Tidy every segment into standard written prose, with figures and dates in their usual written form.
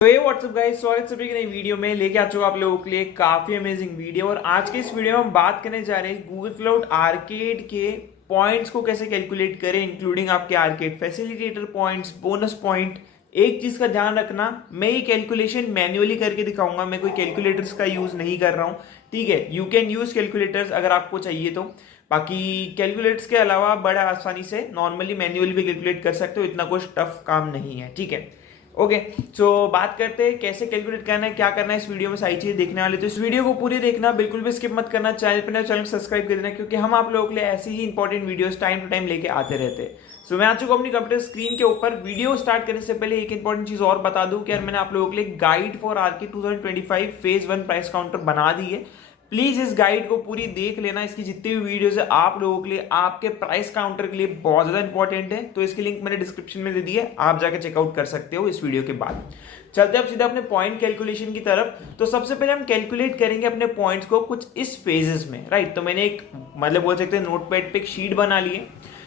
WhatsApp guys, स्वागत सभी की नई वीडियो में लेके आ चुका आप लोगों के लिए काफी अमेजिंग वीडियो। और आज के इस वीडियो में हम बात करने जा रहे हैं गूगल क्लाउड आर्केड के पॉइंट्स को कैसे कैलकुलेट करें, इंक्लूडिंग आपके arcade facilitator points, bonus point. एक चीज का ध्यान रखना, मैं ये कैलकुलेशन मैन्युअली करके दिखाऊंगा, मैं कोई कैलकुलेटर्स का यूज नहीं कर रहा हूँ। ठीक है, यू कैन यूज कैलकुलेटर्स अगर आपको चाहिए तो। बाकी कैलकुलेटर्स के अलावा बड़ा आसानी से नॉर्मली मैन्युअली भी कैलकुलेट कर सकते हो, इतना कुछ टफ काम नहीं है। ठीक है, ओके। सो बात करते हैं कैसे कैलकुलेट करना है, क्या करना है। इस वीडियो में सारी चीजें देखने वाले, तो इस वीडियो को पूरी देखना, बिल्कुल भी स्किप मत करना। चैनल पर चैनल सब्सक्राइब कर देना, क्योंकि हम आप लोगों के लिए ऐसी ही important videos time to time लेके आते रहते हैं। सो मैं आ चुका हूं अपनी कंप्यूटर स्क्रीन के ऊपर। वीडियो स्टार्ट करने से पहले एक इंपॉर्टेंट चीज और बता दूं कि यार मैंने आप लोगों के लिए guide for arcade 2025 phase 1 price counter बना दी है। प्लीज इस गाइड को पूरी देख लेना, इसकी जितनी भी वीडियोस है आप लोगों के लिए, आपके प्राइस काउंटर के लिए बहुत ज्यादा इंपॉर्टेंट है। तो इसकी लिंक मैंने डिस्क्रिप्शन में दे दी है, आप जाके चेकआउट कर सकते हो इस वीडियो के बाद। चलते हैं अब सीधा अपने पॉइंट कैलकुलेशन की तरफ। तो सबसे पहले हम कैलकुलेट करेंगे अपने पॉइंट्स को कुछ इस फेजेस में, राइट। तो मैंने एक मतलब बोल सकते हैं नोटपैड पे एक शीट बना ली है,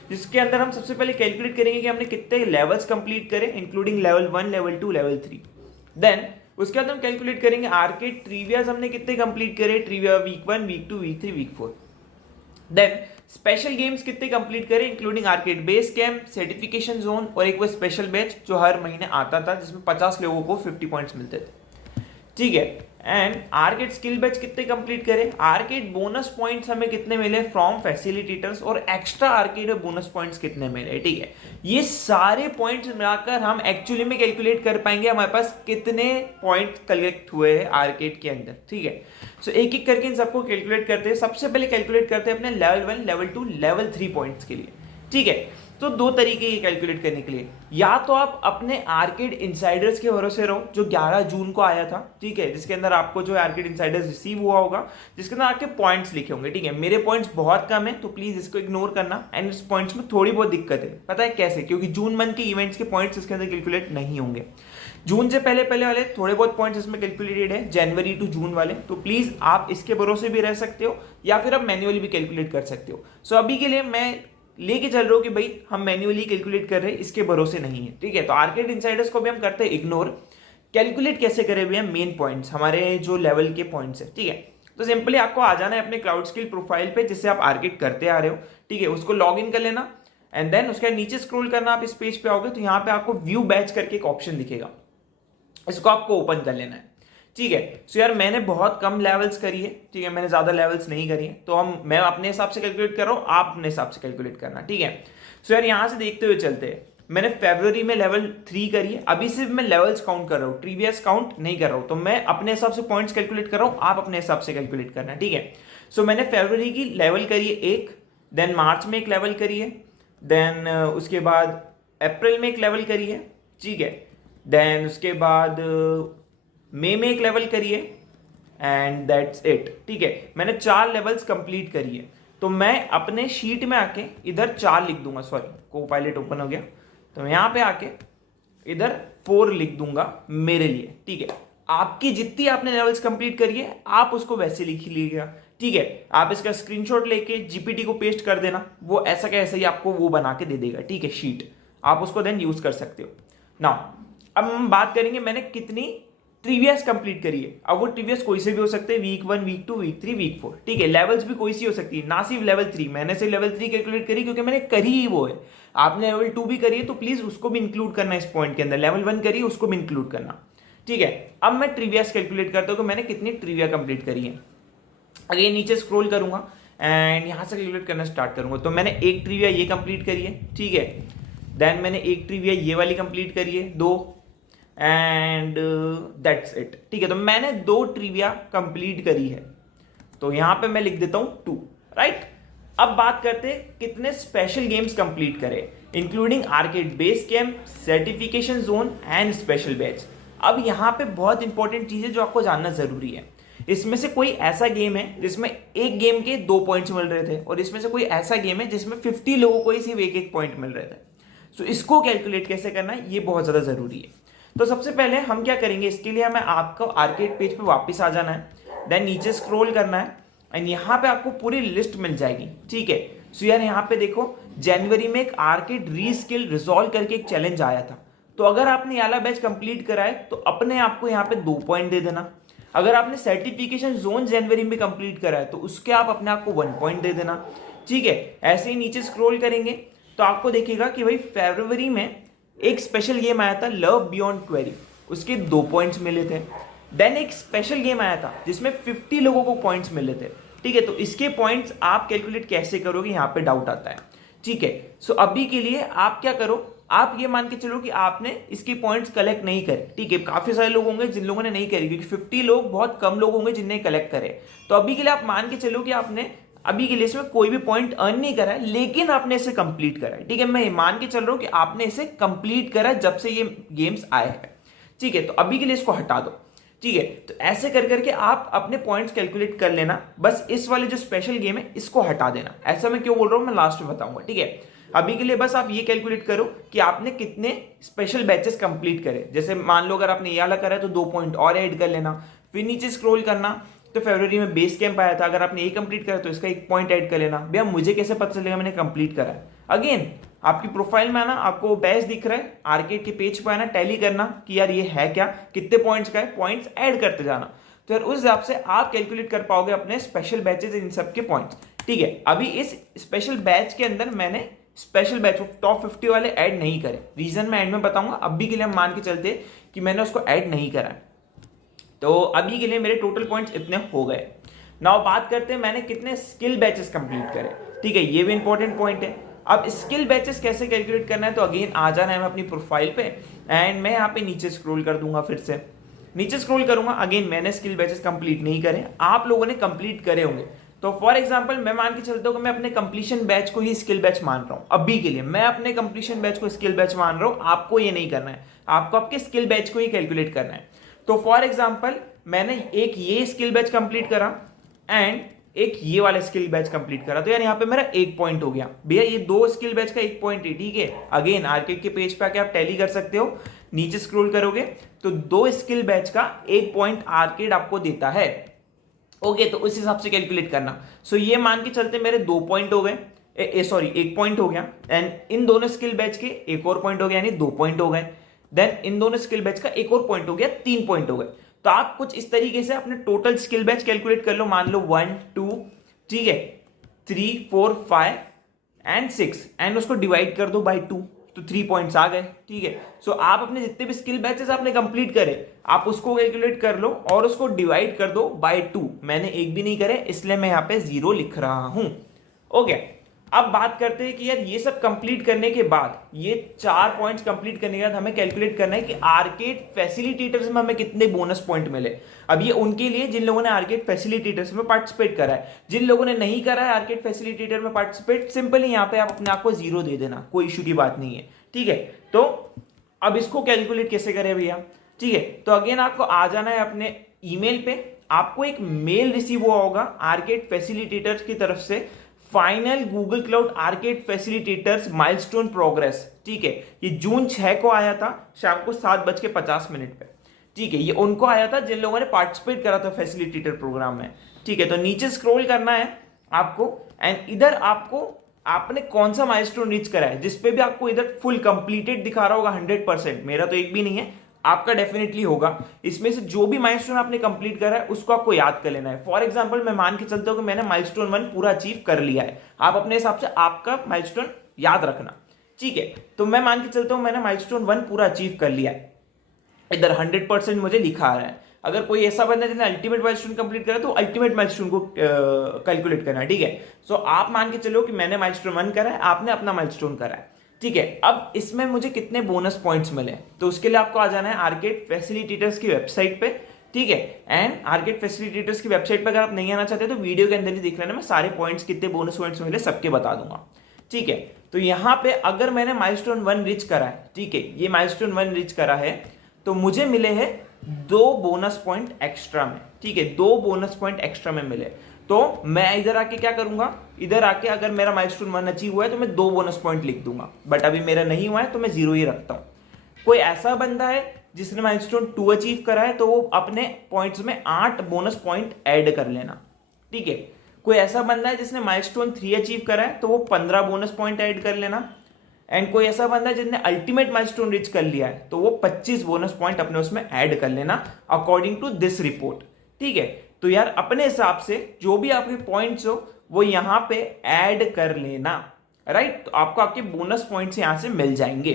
जिसके अंदर हम सबसे पहले कैलकुलेट करेंगे कि हमने कितने लेवल्स कंप्लीट करे, including level 1, level 2, level 3। Then उसके बाद हम कैलकुलेट करेंगे आर्केड ट्रिवियाज हमने कितने कंप्लीट करे, trivia week 1, week 2, week 3, week 4। Then special games कितने कंप्लीट करें, including arcade base camp, certification zone और एक वो स्पेशल बैच जो हर महीने आता था, जिसमें 50 लोगों को 50 पॉइंट्स मिलते थे। ठीक है। एंड आर्केड स्किल बैच कितने कंप्लीट करें, आर्केड बोनस पॉइंट्स हमें कितने मिले फ्रॉम फैसिलिटेटर्स, और एक्स्ट्रा आर्केड बोनस पॉइंट्स कितने मिले। ठीक है, ये सारे पॉइंट्स मिलाकर हम एक्चुअली में कैलकुलेट कर पाएंगे हमारे पास कितने पॉइंट कलेक्ट हुए हैं आर्केड के अंदर। ठीक है, सो एक एक करके इन सबको कैलकुलेट करते हैं। सबसे पहले कैलकुलेट करते हैं अपने लेवल 1, लेवल 2, लेवल 3 पॉइंट्स के लिए। ठीक है, तो दो तरीके ये कैलकुलेट करने के लिए, या तो आप अपने आर्केड इनसाइडर्स के भरोसे रहो जो 11 जून को आया था। ठीक है, जिसके अंदर आपको जो आर्केड इनसाइडर्स रिसीव हुआ होगा, जिसके अंदर आपके पॉइंट्स लिखे होंगे। ठीक है, मेरे पॉइंट्स बहुत कम है, तो प्लीज इसको इग्नोर करना। एंड इस पॉइंट्स में थोड़ी बहुत दिक्कत है, पता है कैसे? क्योंकि जून मंथ के इवेंट्स के पॉइंट्स इसके अंदर कैलकुलेट नहीं होंगे। जून से पहले पहले वाले थोड़े बहुत पॉइंट्स इसमें कैलकुलेटेड है, जनवरी टू जून वाले। तो प्लीज आप इसके भरोसे भी रह सकते हो, या फिर आप मैन्युअली भी कैलकुलेट कर सकते हो। सो अभी के लिए मैं लेके चल रहा हूं कि भाई हम मैन्युअली कैलकुलेट कर रहे हैं, इसके भरोसे नहीं है। ठीक है, तो आर्केड इनसाइडर्स को भी हम करते हैं इग्नोर। कैलकुलेट कैसे करें भैया, मेन पॉइंट्स हमारे जो लेवल के पॉइंट्स है। ठीक है, तो सिंपली आपको आ जाना है अपने क्लाउड स्किल प्रोफाइल पे, जिससे आप आर्केड करते आ रहे हो। ठीक है, उसको लॉग इन कर लेना, एंड देन उसके नीचे स्क्रॉल करना। आप इस पेज पे आओगे तो यहाँ पे आपको व्यू बैच करके एक ऑप्शन दिखेगा, इसको आपको ओपन कर लेना है। ठीक है, सो यार मैंने बहुत कम लेवल्स करी है। ठीक है, मैंने ज्यादा लेवल्स नहीं करी है, तो मैं अपने हिसाब से कैलकुलेट कर रहा हूं, आप अपने हिसाब से कैलकुलेट करना। ठीक है, सो यार यहां से देखते हुए चलते हैं। मैंने फरवरी में लेवल 3 करी है, अभी सिर्फ मैं लेवल्स काउंट कर रहा हूं, प्रीवियस काउंट नहीं कर रहा हूं। तो मैं अपने हिसाब से पॉइंट्स कैलकुलेट कर रहा हूं, आप अपने हिसाब से कैलकुलेट करना। ठीक है, सो मैंने फरवरी की लेवल करी है 1, देन मार्च में एक लेवल करी है, देन उसके बाद अप्रैल में एक लेवल करी है। ठीक है, देन उसके बाद मई में एक लेवल करी है, एंड दैट्स इट। ठीक है, मैंने 4 लेवल्स कंप्लीट करी है। तो मैं अपने शीट में आके इधर 4 लिख दूंगा, सॉरी को पायलट ओपन हो गया, तो मैं यहां पे आके इधर 4 लिख दूंगा मेरे लिए। ठीक है, आपकी जितनी आपने लेवल्स कंप्लीट करी है आप उसको वैसे लिख लीजिएगा। ठीक है, आप इसका स्क्रीनशॉट लेके जीपीटी को पेस्ट कर देना, वो ऐसा का ऐसा ही आपको वो बना के दे देगा। ठीक है, शीट आप उसको देन यूज कर सकते हो। नाउ अब हम बात करेंगे मैंने कितनी ट्रिवियस कंप्लीट करी है। अब वो ट्रिवियस कोई से भी हो सकते हैं, वीक 1, वीक 2, वीक 3, वीक 4। ठीक है, लेवल्स भी कोई सी हो सकती है, ना सिर्फ लेवल 3। मैंने सिर्फ लेवल 3 कैलकुलेट करी क्योंकि मैंने करी ही वो है। आपने लेवल 2 भी करी है, तो प्लीज उसको भी इंक्लूड करना इस पॉइंट के अंदर। लेवल 1 करी है, उसको भी इंक्लूड करना। ठीक है, अब मैं ट्रिवियस कैलकुलेट करता हूं कि मैंने कितनी ट्रिविया कंप्लीट करी है। अगेन नीचे स्क्रॉल करूंगा एंड यहां से कैलकुलेट करना स्टार्ट करूंगा। तो मैंने एक ट्रिविया ये कंप्लीट करी है। ठीक है, देन मैंने एक ट्रिविया ये वाली कंप्लीट करी है, 2, एंड दैट्स इट। ठीक है, तो मैंने 2 ट्रिविया कंप्लीट करी है, तो यहां पे मैं लिख देता हूं 2, राइट। अब बात करते हैं कितने स्पेशल गेम्स कंप्लीट करे, including arcade base camp, certification zone and special batch. अब यहां पे बहुत इंपॉर्टेंट चीज है जो आपको जानना जरूरी है। इसमें से कोई ऐसा गेम है जिसमें एक गेम के 2 पॉइंट्स मिल रहे थे, और इसमें से कोई ऐसा गेम है जिसमें 50 लोगों को ही सिर्फ एक पॉइंट मिल रहे थे। सो इसको कैलकुलेट कैसे करना है, ये बहुत ज्यादा जरूरी है। तो सबसे पहले हम क्या करेंगे, इसके लिए हमें आपको आर्केड पेज पे वापस आ जाना है, देन नीचे स्क्रॉल करना है, एंड यहाँ पे आपको पूरी लिस्ट मिल जाएगी। ठीक है, सो यार यहाँ पे देखो जनवरी में एक आर्केड रीस्किल रिजॉल्व करके एक चैलेंज आया था, तो अगर आपने ये वाला बैच कंप्लीट करा है तो अपने आप को यहाँ पे 2 पॉइंट दे देना। अगर आपने सर्टिफिकेशन जोन जनवरी में कंप्लीट करा है तो उसके आप अपने आप को 1 पॉइंट दे देना। ठीक है, ऐसे ही नीचे स्क्रॉल करेंगे तो आपको देखिएगा कि भाई फरवरी में एक स्पेशल गेम आया था लव बियॉन्ड क्वेरी, उसके 2 पॉइंट्स मिले थे। देन एक स्पेशल गेम आया था जिसमें 50 लोगों को पॉइंट्स मिले थे। ठीक है, तो इसके पॉइंट्स आप कैलकुलेट कैसे करोगे, यहाँ पे डाउट आता है। ठीक है, सो अभी के लिए आप क्या करो, आप ये मान के चलो कि आपने इसके पॉइंट्स कलेक्ट नहीं करे। ठीक है, काफी सारे लोग होंगे जिन लोगों ने नहीं करे, क्योंकि 50 लोग बहुत कम लोग होंगे जिनने कलेक्ट करे। तो अभी के लिए आप मान के चलो कि आपने अभी के लिए इसमें कोई भी पॉइंट अर्न नहीं करा है, लेकिन आपने इसे कंप्लीट करा है। ठीक है, मैं मान के चल रहा हूं कि आपने इसे कंप्लीट करा है जब से ये गेम्स आए हैं। ठीक है, तो अभी के लिए इसको हटा दो। ठीक है, तो ऐसे कर करके आप अपने पॉइंट्स कैलकुलेट कर लेना। बस इस वाले जो स्पेशल गेम है इसको हटा देना। ऐसा मैं क्यों बोल रहा हूं, मैं लास्ट में बताऊंगा। ठीक है, अभी के लिए बस आप ये कैलकुलेट करो कि आपने कितने स्पेशल बैचेस कंप्लीट करे। जैसे मान लो अगर आपने ये वाला करा है तो 2 पॉइंट और ऐड कर लेना। फिर नीचे स्क्रॉल करना तो फरवरी में बेस कैंप आया था, अगर आपने ये कंप्लीट करा तो इसका 1 पॉइंट ऐड कर लेना। भैया मुझे कैसे पता चलेगा मैंने कंप्लीट करा है? अगेन आपकी प्रोफाइल में आना, आपको बैच दिख रहा है, आर्केड के पेज पर आना, टैली करना कि यार ये है क्या, कितने पॉइंट्स का है, पॉइंट्स ऐड करते जाना। तो यार उस हिसाब से आप कैलकुलेट कर पाओगे अपने स्पेशल बैचेस इन सब के पॉइंट्स। ठीक है, अभी इस स्पेशल बैच के अंदर मैंने स्पेशल बैच टॉप 50 वाले ऐड नहीं करे। रीजन मैं एंड में बताऊंगा। अभी के लिए हम मान के चलते कि मैंने उसको ऐड नहीं करा। तो अभी के लिए मेरे टोटल पॉइंट्स इतने हो गए। नाउ बात करते हैं मैंने कितने स्किल बैचेस कंप्लीट करे। ठीक है, ये भी इंपॉर्टेंट पॉइंट है। अब स्किल बैचेस कैसे कैलकुलेट करना है, तो अगेन आ जाना है मैं अपनी प्रोफाइल पे एंड मैं यहाँ पे नीचे स्क्रॉल कर दूंगा। फिर से नीचे स्क्रॉल करूंगा। अगेन मैंने स्किल बैचेस कंप्लीट नहीं करे, आप लोगों ने कंप्लीट करे होंगे। तो फॉर एग्जांपल मैं मान के चलता हूं कि मैं अपने कंप्लीशन बैच को ही स्किल बैच मान रहा हूं। अभी के लिए मैं अपने कंप्लीशन बैच को स्किल बैच मान रहा हूं। आपको ये नहीं करना है, आपको आपके स्किल बैच को ही कैलकुलेट करना है। तो फॉर एग्जांपल मैंने एक ये स्किल बैच कंप्लीट करा एंड एक ये वाला स्किल बैच कंप्लीट करा, तो यार यहाँ पे मेरा 1 पॉइंट हो गया। भैया ये 2 स्किल बैच का 1 पॉइंट है। ठीक है, अगेन आर्केड के पेज पे आके आप टैली कर सकते हो। नीचे स्क्रॉल करोगे तो 2 स्किल बैच का 1 पॉइंट आर्केड आपको देता है। ओके, तो उस हिसाब से कैलकुलेट करना। सो ये मान के चलते मेरे 2 पॉइंट हो गए, सॉरी 1 पॉइंट हो गया। एंड इन दोनों स्किल बैच के एक और पॉइंट हो गया, यानी 2 पॉइंट हो गए। देन इन दोनों स्किल बैच का एक और पॉइंट हो गया, 3 पॉइंट हो गए। तो आप कुछ इस तरीके से अपने टोटल स्किल बैच कैलकुलेट कर लो। मान लो 1 2, ठीक है, 3 4 5 एंड 6 एंड उसको डिवाइड कर दो बाई 2, तो 3 पॉइंट्स आ गए। ठीक है, सो आप अपने जितने भी स्किल बैचेस आपने कंप्लीट करे आप उसको कैलकुलेट कर लो और उसको डिवाइड कर दो बाय 2। मैंने एक भी नहीं करे इसलिए मैं यहाँ पे 0 लिख रहा हूं। ओके, अब बात करते हैं कि यार ये सब कंप्लीट करने के बाद, ये 4 पॉइंट्स कंप्लीट करने के बाद हमें कैलकुलेट करना है कि आर्केड फैसिलिटेटर्स में हमें कितने बोनस पॉइंट मिले। अब ये उनके लिए जिन लोगों ने आर्केड फैसिलिटेटर्स में पार्टिसिपेट करा है। जिन लोगों ने नहीं करा है आर्केड फैसिलिटेटर में पार्टिसिपेट, सिंपली यहाँ पे आप अपने आप को 0 दे देना, कोई इशू की बात नहीं है। ठीक है, तो अब इसको कैलकुलेट कैसे करें भैया? ठीक है, तो अगेन आपको आ जाना है अपने ईमेल पे। आपको एक मेल रिसीव हुआ होगा आर्केड फैसिलिटेटर्स की तरफ से, final Google cloud arcade facilitators milestone progress. ठीक है, ये जून 6 को आया था शाम को 7:50 पे। ठीक है, ये उनको आया था जिन लोगों ने पार्टिसिपेट करा था फैसिलिटेटर प्रोग्राम में। ठीक है, तो नीचे स्क्रॉल करना है आपको एंड इधर आपको आपने कौन सा माइलस्टोन रीच करा है, जिसपे भी आपको इधर फुल कंप्लीटेड दिखा रहा होगा 100%। मेरा तो एक भी नहीं है, आपका डेफिनेटली होगा। इसमें से जो भी माइलस्टोन आपने कंप्लीट करा है उसको आपको याद कर लेना है। फॉर एग्जांपल मैं मान के चलता हूं कि मैंने माइलस्टोन 1 पूरा अचीव कर लिया है। आप अपने हिसाब से आपका माइलस्टोन याद रखना। ठीक है, तो मैं मान के चलता हूं मैंने माइलस्टोन 1 पूरा अचीव कर लिया है। इधर 100% मुझे लिखा आ रहा है। अगर कोई ऐसा बंदा जिसने अल्टीमेट माइलस्टोन कंप्लीट करा तो अल्टीमेट माइलस्टोन को कैलकुलेट करना है। ठीक है, सो आप मान के चलो कि मैंने माइलस्टोन 1 करा है, आपने अपना माइलस्टोन करा है। ठीक है, अब इसमें मुझे कितने बोनस पॉइंट्स मिले, तो उसके लिए आपको आ जाना है आर्केड फैसिलिटेटर्स की वेबसाइट पे। ठीक है, एंड आर्केड फैसिलिटेटर्स की वेबसाइट पे अगर आप नहीं आना चाहते तो वीडियो के अंदर ही देख लेना, मैं सारे पॉइंट्स कितने बोनस पॉइंट्स मिले सबके बता दूंगा। ठीक है, तो यहाँ पे अगर मैंने माइलस्टोन 1 रीच करा है, ठीक है, ये माइलस्टोन 1 रीच करा है तो मुझे मिले हैं 2 बोनस पॉइंट एक्स्ट्रा में। ठीक है, 2 बोनस पॉइंट एक्स्ट्रा में मिले। तो मैं इधर आके क्या करूंगा, इधर आके अगर मेरा माइलस्टोन 1 अचीव हुआ है तो मैं 2 बोनस पॉइंट लिख दूंगा, बट अभी मेरा नहीं हुआ है तो मैं 0 ही रखता हूं। कोई ऐसा बंदा है जिसने माइलस्टोन 2 अचीव करा है तो वो अपने पॉइंट्स में 8 बोनस पॉइंट ऐड कर लेना। ठीक है, कोई ऐसा बंदा है जिसने माइलस्टोन 3 अचीव करा है तो वो 15 बोनस पॉइंट ऐड कर लेना। एंड कोई ऐसा बंदा है जिसने अल्टीमेट माइलस्टोन रीच कर लिया है तो वो 25 बोनस पॉइंट अपने उसमें ऐड कर लेना अकॉर्डिंग टू दिस रिपोर्ट। ठीक है, तो यार अपने हिसाब से जो भी आपके पॉइंट्स हो वो यहां पे ऐड कर लेना, राइट। तो आपको आपके बोनस पॉइंट्स यहां से मिल जाएंगे।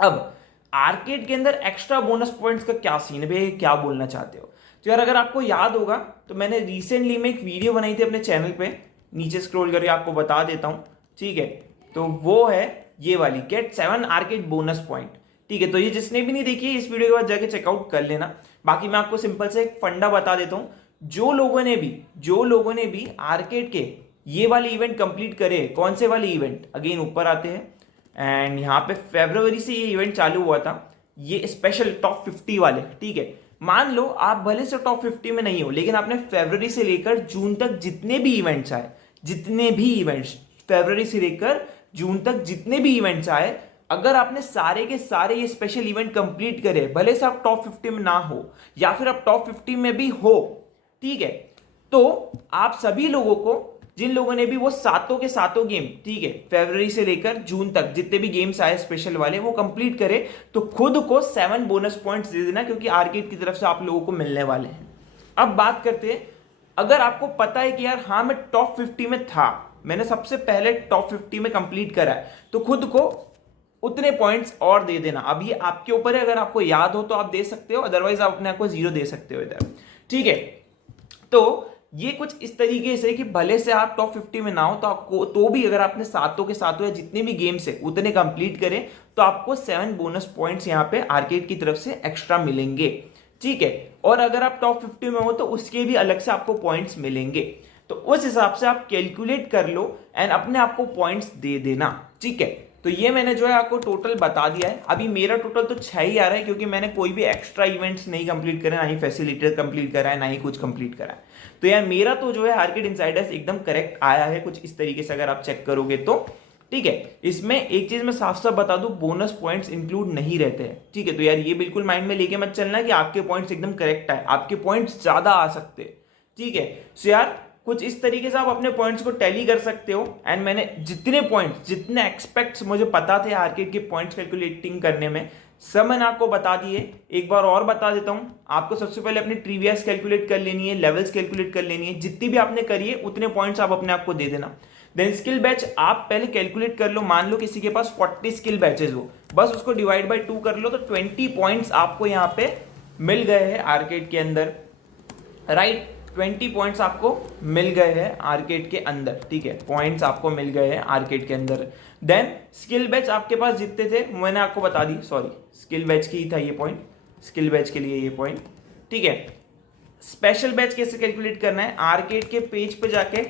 अब आर्केड के अंदर एक्स्ट्रा बोनस पॉइंट्स का क्या सीन है भाई, क्या बोलना चाहते हो? तो यार अगर आपको याद होगा तो मैंने रिसेंटली में एक वीडियो बनाई थी अपने चैनल पे, नीचे स्क्रॉल करके आपको बता देता हूं। ठीक है, तो वो है ये वाली गेट 7 आर्केड बोनस पॉइंट। ठीक है, तो ये जिसने भी नहीं देखी इस वीडियो के बाद जाके चेकआउट कर लेना। बाकी मैं आपको सिंपल से एक फंडा बता देता हूं, जो लोगों ने भी आर्केड के ये वाले इवेंट कंप्लीट करे, कौन से वाले इवेंट, अगेन ऊपर आते हैं एंड यहाँ पे फरवरी से ये इवेंट चालू हुआ था, ये स्पेशल टॉप 50 वाले। ठीक है, मान लो आप भले से टॉप 50 में नहीं हो लेकिन आपने फरवरी से लेकर जून तक जितने भी इवेंट्स फरवरी से लेकर जून तक जितने भी इवेंट्स आए, अगर आपने सारे के सारे ये स्पेशल इवेंट कंप्लीट करे, भले से आप टॉप 50 में ना हो या फिर आप टॉप 50 में भी हो, ठीक है, तो आप सभी लोगों को, जिन लोगों ने भी वो सातों के सातों गेम, ठीक है, फरवरी से लेकर जून तक जितने भी गेम्स आए स्पेशल वाले वो कंप्लीट करे, तो खुद को 7 बोनस पॉइंट्स दे देना, क्योंकि आर्केड की तरफ से आप लोगों को मिलने वाले हैं। अब बात करते हैं, अगर आपको पता है कि यार हाँ मैं टॉप 50 में था, मैंने सबसे पहले टॉप 50 में कंप्लीट करा है, तो खुद को उतने पॉइंट्स और दे देना। अब ये आपके ऊपर है, अगर आपको याद हो तो आप दे सकते हो, अदरवाइज आप अपने आप को 0 दे सकते हो इधर। ठीक है, तो ये कुछ इस तरीके से कि भले से आप टॉप 50 में ना हो तो आपको, तो भी अगर आपने सातों के सातों या जितने भी गेम्स है उतने कंप्लीट करें तो आपको 7 बोनस पॉइंट्स यहाँ पे आर्केड की तरफ से एक्स्ट्रा मिलेंगे। ठीक है, और अगर आप टॉप 50 में हो तो उसके भी अलग से आपको पॉइंट्स मिलेंगे। तो उस हिसाब से आप कैलकुलेट कर लो एंड अपने आप को पॉइंट्स दे देना। ठीक है, तो ये मैंने जो है आपको टोटल बता दिया है। अभी मेरा टोटल तो 6 ही आ रहा है, क्योंकि मैंने कोई भी एक्स्ट्रा इवेंट्स नहीं कंप्लीट करे, ना ही फैसिलिटेटर कंप्लीट करा है, ना ही कुछ कंप्लीट करा है। तो यार मेरा तो जो है आर्केड इनसाइडर्स एकदम करेक्ट आया है कुछ इस तरीके से, अगर आप चेक करोगे तो। ठीक है, इसमें एक चीज मैं साफ साफ बता दूं, बोनस पॉइंट्स इंक्लूड नहीं रहते हैं। ठीक है, तो यार ये बिल्कुल माइंड में लेके मत चलना कि आपके पॉइंट्स एकदम करेक्ट है, आपके पॉइंट्स ज्यादा आ सकते हैं। ठीक है, सो यार कुछ इस तरीके से आप अपने पॉइंट्स को टैली कर सकते हो। एंड मैंने जितने पॉइंट्स, जितने एक्सपेक्ट्स मुझे पता थे आर्केड के पॉइंट्स कैलकुलेटिंग करने में, सब मैंने आपको बता दिए। एक बार और बता देता हूं, आपको सबसे पहले अपनी ट्रिवियास कैलकुलेट कर लेनी है, लेवल्स कैलकुलेट कर लेनी है, जितनी भी आपने करी है उतने पॉइंट्स आप अपने आप को दे देना। देन स्किल बैच आप पहले कैलकुलेट कर लो, मान लो किसी के पास 40 स्किल बैचेस हो, बस उसको डिवाइड बाय 2 कर लो तो 20 पॉइंट्स आपको यहाँ पे मिल गए हैं आर्केड के अंदर, राइट। 20 पॉइंट्स आपको मिल गए हैं आर्केड के अंदर। ठीक है, पॉइंट्स आपको मिल गए हैं आर्केड के अंदर। देन स्किल बैच आपके पास जितने थे मैंने आपको बता दी, सॉरी स्किल बैच की ही था ये पॉइंट, स्किल बैच के लिए ये पॉइंट। ठीक है, स्पेशल बैच कैसे कैलकुलेट करना है, आर्केड के पेज पे जाके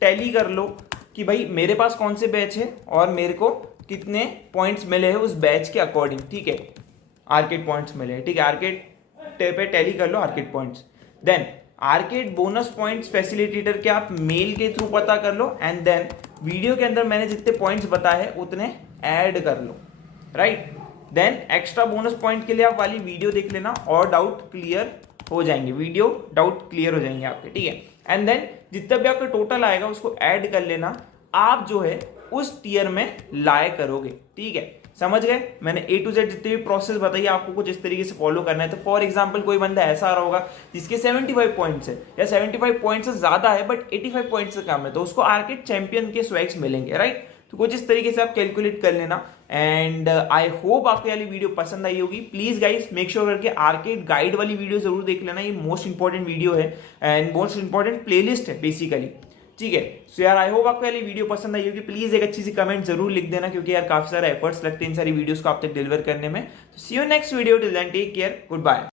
टैली कर लो कि भाई मेरे पास कौन से बैच है और मेरे को कितने पॉइंट्स मिले हैं उस बैच के अकॉर्डिंग। ठीक है, आर्केड पॉइंट्स मिले हैं। ठीक है, आर्केड पे टैली कर लो arcade points. Then arcade bonus points facilitator के आप मेल के थ्रू पता कर लो एंड देन वीडियो के अंदर मैंने जितने पॉइंट्स बताए हैं उतने ऐड कर लो, right. Then extra bonus point के लिए आप वाली वीडियो देख लेना और डाउट क्लियर हो जाएंगे, वीडियो डाउट क्लियर हो जाएंगे आपके। ठीक है, एंड देन जितना भी आपका टोटल आएगा उसको ऐड कर लेना, आप जो है उस टीयर में लाए करोगे। ठीक है, समझ गए? मैंने A to Z जितने भी प्रोसेस बताइए आपको कुछ इस तरीके से फॉलो करना है। तो फॉर एग्जांपल कोई बंदा ऐसा आ रहा होगा जिसके 75 पॉइंट्स है या 75 पॉइंट्स से ज्यादा है बट 85 पॉइंट्स से कम है, तो उसको आर्केड चैंपियन के स्वैग्स मिलेंगे, राइट। तो कुछ इस तरीके से आप कैलकुलेट कर लेना एंड आई होप आपको वाली वीडियो पसंद आई होगी। प्लीज गाइस मेक श्योर करके आर्केड गाइड वाली वीडियो जरूर देख लेना, ये मोस्ट इंपॉर्टेंट वीडियो है एंड मोस्ट इंपॉर्टेंट प्लेलिस्ट है बेसिकली। ठीक है, सो यार आई होप आपको वाली वीडियो पसंद आई होगी। प्लीज एक अच्छी सी कमेंट जरूर लिख देना, क्योंकि यार काफी सारे एफर्ट्स लगते हैं इन सारी वीडियोस को आप तक डिलीवर करने में। See you next video, till then take care, good bye.